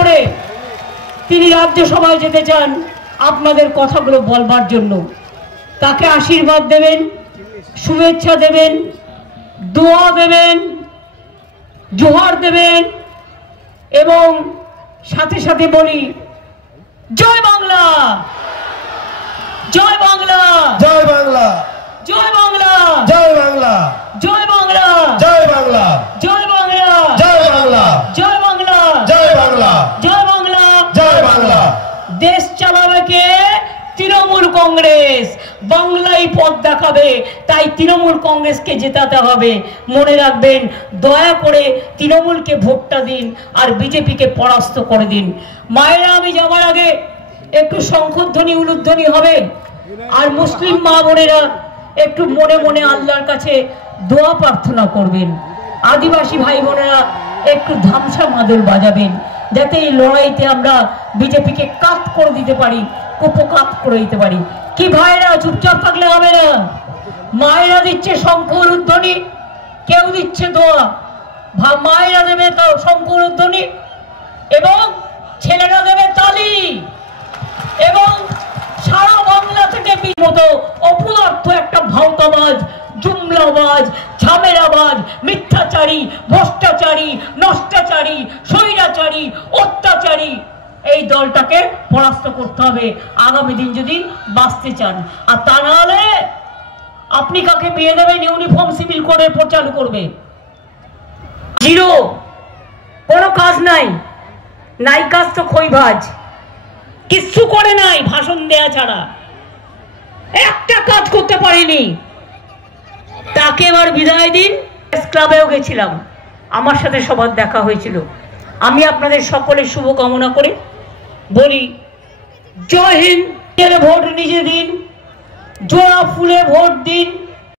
করে তিনি রাজ্যসভায় যেতে চান আপনাদের কথাগুলো বলবার জন্য। তাকে আশীর্বাদ দেবেন, শুভেচ্ছা দেবেন, দোয়া দেবেন, জোহার দেবেন এবং সাথে সাথে বলি জয় বাংলা, জয় বাংলা, জয় বাংলা, জয় বাংলা, জয় বাংলা, জয় বাংলা, জয় বাংলা, জয় বাংলা, জয় বাংলা, জয় বাংলা, জয় বাংলা, জয় বাংলা, জয় বাংলা। দেশ চালাবে কে? তৃণমূল কংগ্রেস। বাংলাই পথ দেখাবে, তাই তৃণমূল কংগ্রেসকে জেতাতে হবে। মনে রাখবেন, দয়া করে তৃণমূলকে ভোটটা দিন আর বিজেপিকে পরাস্ত করে দিন। মায়েরা, আমি যাওয়ার আগে একটু শঙ্খধ্বনি উলুধ্বনি হবে, আর মুসলিম মা বোনেরা একটু মনে মনে আল্লাহর কাছে দোয়া প্রার্থনা করবেন। আদিবাসী ভাই বোনেরা একটু ধামসা মাদল বাজাবেন, যাতে এই লড়াইতে আমরা বিজেপিকে কাট করে দিতে পারি, কুপকাত করে দিতে পারি। কি ভাইরা, চুপচাপ থাকলে হবে না। মায়েরা দিচ্ছে শঙ্খ উলুধ্বনি, কেউ দিচ্ছে দোয়া। মায়েরা দেবে তো শঙ্খ উলুধ্বনি এবং ছেলেরা দেবে তালি, এবং সারা বাংলা থেকে মতো অপদার্থ একটা ভাওতাবাজ, জুমলাবাজ, ঝামেলাবাজ, মিথ্যাচারী, ভ্রষ্টাচারী, নষ্টাচারী, স্বৈরাচারী, অত্যাচারী এই দলটাকে পরাস্ত করতে হবে আগামী দিন যদি বাঁচতে চান। আর তা না হলে আপনি কাকে বিয়ে দেবেন? ইউনিফর্ম সিভিল কোডের পর চালু করবে। জিরো, কোনো কাজ নাই, নাই কাজ তো খইভাজ, কিচ্ছু করে নাই ভাষণ দেয়া ছাড়া, একটা কাজ করতে পারিনি। তাকে এবার বিদায় দিন। ক্লাবেও গেছিলাম, আমার সাথে সবার দেখা হয়েছিল। আমি আপনাদের সকলের শুভকামনা করে বলি জয় হিন্দ। ভোট নিজে দিন, জোড়া ফুলে ভোট দিন।